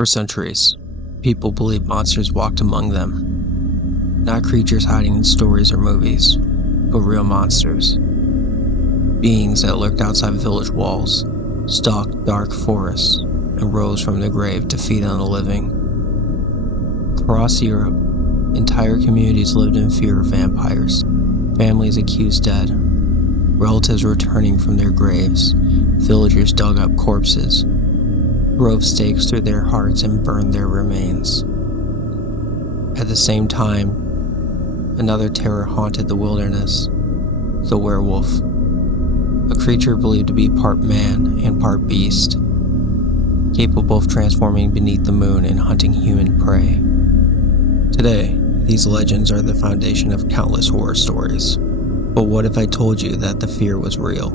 For centuries, people believed monsters walked among them. Not creatures hiding in stories or movies, but real monsters. Beings that lurked outside village walls, stalked dark forests, and rose from the grave to feed on the living. Across Europe, entire communities lived in fear of vampires. Families accused dead, relatives returning from their graves, villagers dug up corpses, drove stakes through their hearts and burned their remains. At the same time, another terror haunted the wilderness, the werewolf, a creature believed to be part man and part beast, capable of transforming beneath the moon and hunting human prey. Today, these legends are the foundation of countless horror stories. But what if I told you that the fear was real?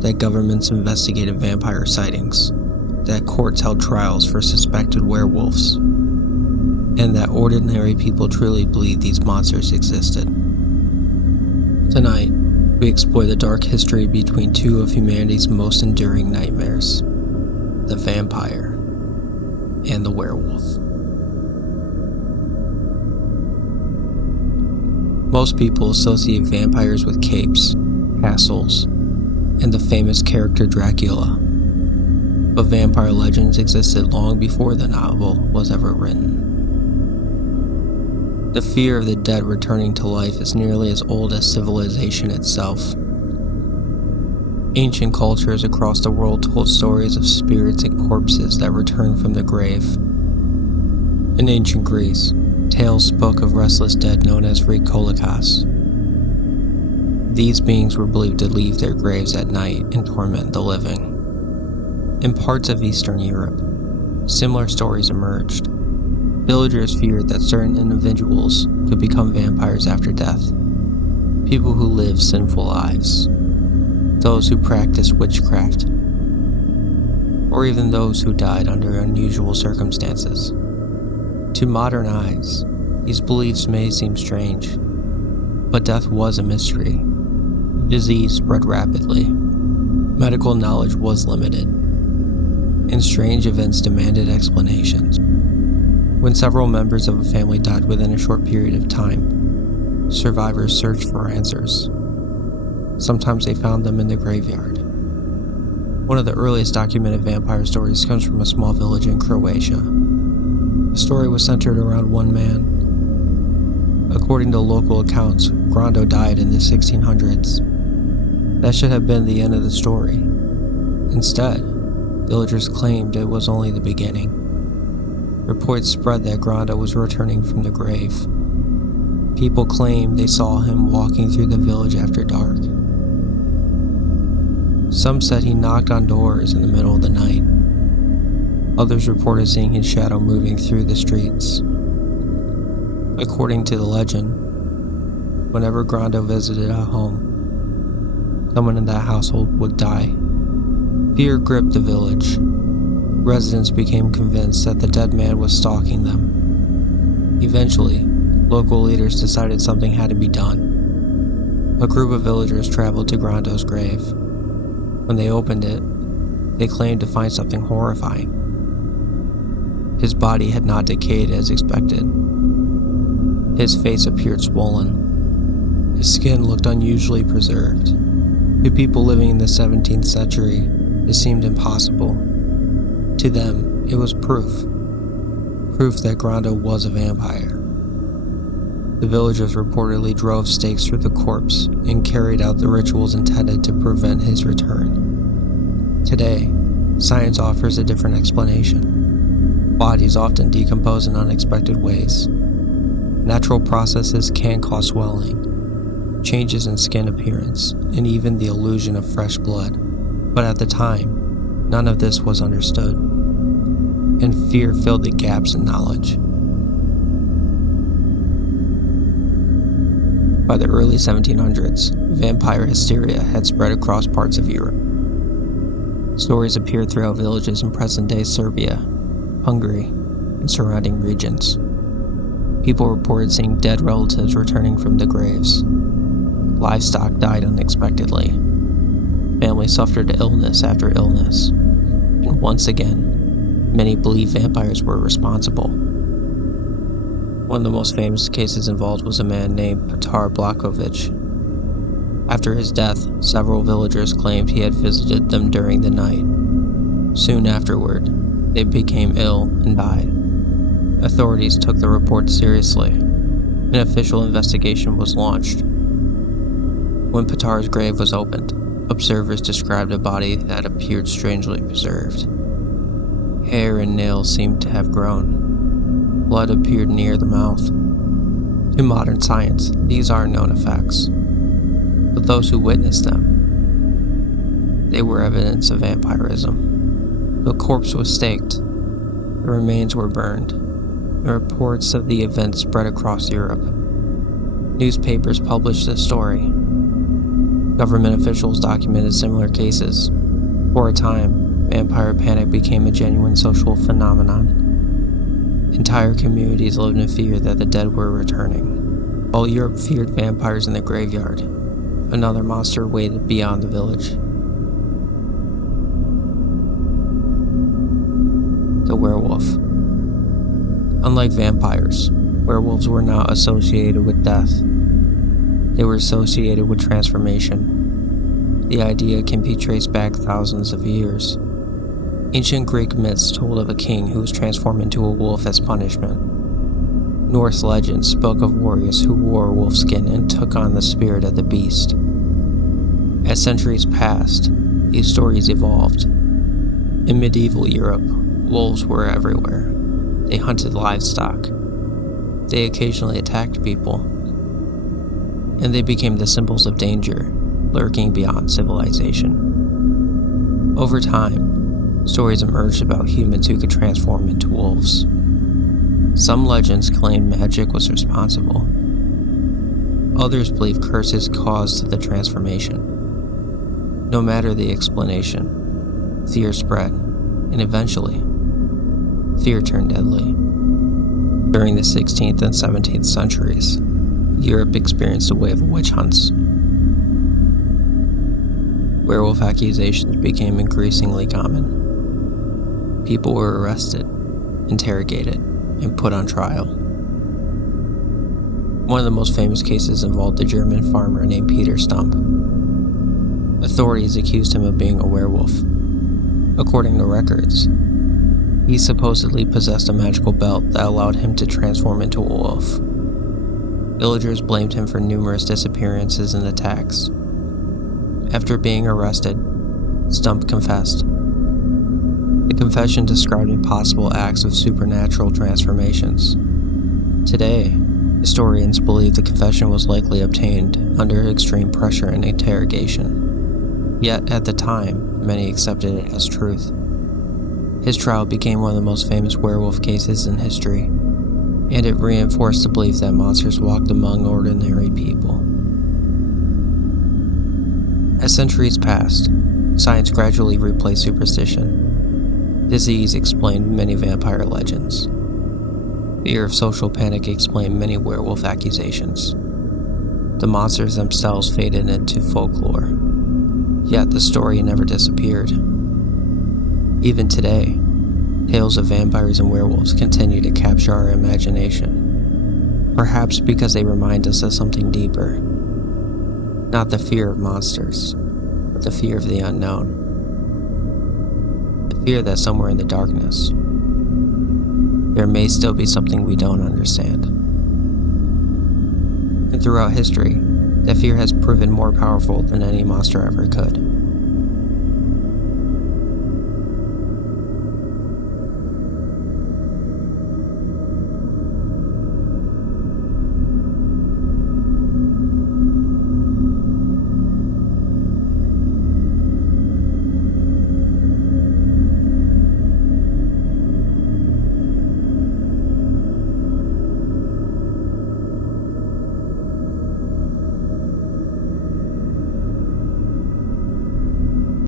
That governments investigated vampire sightings, that courts held trials for suspected werewolves, and that ordinary people truly believed these monsters existed. Tonight, we explore the dark history between two of humanity's most enduring nightmares, the vampire and the werewolf. Most people associate vampires with capes, castles, and the famous character Dracula. But vampire legends existed long before the novel was ever written. The fear of the dead returning to life is nearly as old as civilization itself. Ancient cultures across the world told stories of spirits and corpses that returned from the grave. In ancient Greece, tales spoke of restless dead known as Rhikolikas. These beings were believed to leave their graves at night and torment the living. In parts of Eastern Europe, similar stories emerged. Villagers feared that certain individuals could become vampires after death. People who lived sinful lives, those who practiced witchcraft, or even those who died under unusual circumstances. To modern eyes, these beliefs may seem strange, but death was a mystery. Disease spread rapidly. Medical knowledge was limited, and strange events demanded explanations. When several members of a family died within a short period of time, survivors searched for answers. Sometimes they found them in the graveyard. One of the earliest documented vampire stories comes from a small village in Croatia. The story was centered around one man. According to local accounts, Grando died in the 1600s. That should have been the end of the story. Instead, villagers claimed it was only the beginning. Reports spread that Grando was returning from the grave. People claimed they saw him walking through the village after dark. Some said he knocked on doors in the middle of the night. Others reported seeing his shadow moving through the streets. According to the legend, whenever Grando visited a home, someone in that household would die. Fear gripped the village. Residents became convinced that the dead man was stalking them. Eventually, local leaders decided something had to be done. A group of villagers traveled to Grando's grave. When they opened it, they claimed to find something horrifying. His body had not decayed as expected. His face appeared swollen. His skin looked unusually preserved. To people living in the 17th century, it seemed impossible. To them, it was proof that Grando was a vampire. The villagers reportedly drove stakes through the corpse and carried out the rituals intended to prevent his return. Today, science offers a different explanation. Bodies often decompose in unexpected ways. Natural processes can cause swelling, changes in skin appearance, and even the illusion of fresh blood. But at the time, none of this was understood, and fear filled the gaps in knowledge. By the early 1700s, vampire hysteria had spread across parts of Europe. Stories appeared throughout villages in present-day Serbia, Hungary, and surrounding regions. People reported seeing dead relatives returning from the graves. Livestock died unexpectedly. Families suffered illness after illness. And once again, Many believe vampires were responsible. One of the most famous cases involved was a man named Petar Blakovich. After his death, several villagers claimed he had visited them during the night. Soon afterward, they became ill and died. Authorities took the report seriously. An official investigation was launched. When Petar's grave was opened, observers described a body that appeared strangely preserved. Hair and nails seemed to have grown. Blood appeared near the mouth. To modern science, these are known effects. But those who witnessed them, they were evidence of vampirism. The corpse was staked. The remains were burned. And reports of the event spread across Europe. Newspapers published the story. Government officials documented similar cases. For a time, vampire panic became a genuine social phenomenon. Entire communities lived in fear that the dead were returning. While Europe feared vampires in the graveyard, another monster waited beyond the village. The werewolf. Unlike vampires, werewolves were not associated with death. They were associated with transformation. The idea can be traced back thousands of years. Ancient Greek myths told of a king who was transformed into a wolf as punishment. Norse legends spoke of warriors who wore wolf skin and took on the spirit of the beast. As centuries passed, these stories evolved. In medieval Europe, wolves were everywhere. They hunted livestock. They occasionally attacked people. And they became the symbols of danger, lurking beyond civilization. Over time, stories emerged about humans who could transform into wolves. Some legends claimed magic was responsible. Others believed curses caused the transformation. No matter the explanation, fear spread, and eventually, fear turned deadly. During the 16th and 17th centuries, Europe experienced a wave of witch hunts. Werewolf accusations became increasingly common. People were arrested, interrogated, and put on trial. One of the most famous cases involved a German farmer named Peter Stump. Authorities accused him of being a werewolf. According to records, he supposedly possessed a magical belt that allowed him to transform into a wolf. Villagers blamed him for numerous disappearances and attacks. After being arrested, Stump confessed. The confession described impossible acts of supernatural transformations. Today, historians believe the confession was likely obtained under extreme pressure and interrogation. Yet, at the time, many accepted it as truth. His trial became one of the most famous werewolf cases in history, and it reinforced the belief that monsters walked among ordinary people. As centuries passed, science gradually replaced superstition. Disease explained many vampire legends. Fear of social panic explained many werewolf accusations. The monsters themselves faded into folklore. Yet the story never disappeared. Even today, tales of vampires and werewolves continue to capture our imagination. Perhaps because they remind us of something deeper. Not the fear of monsters, but the fear of the unknown. The fear that somewhere in the darkness, there may still be something we don't understand. And throughout history, that fear has proven more powerful than any monster ever could.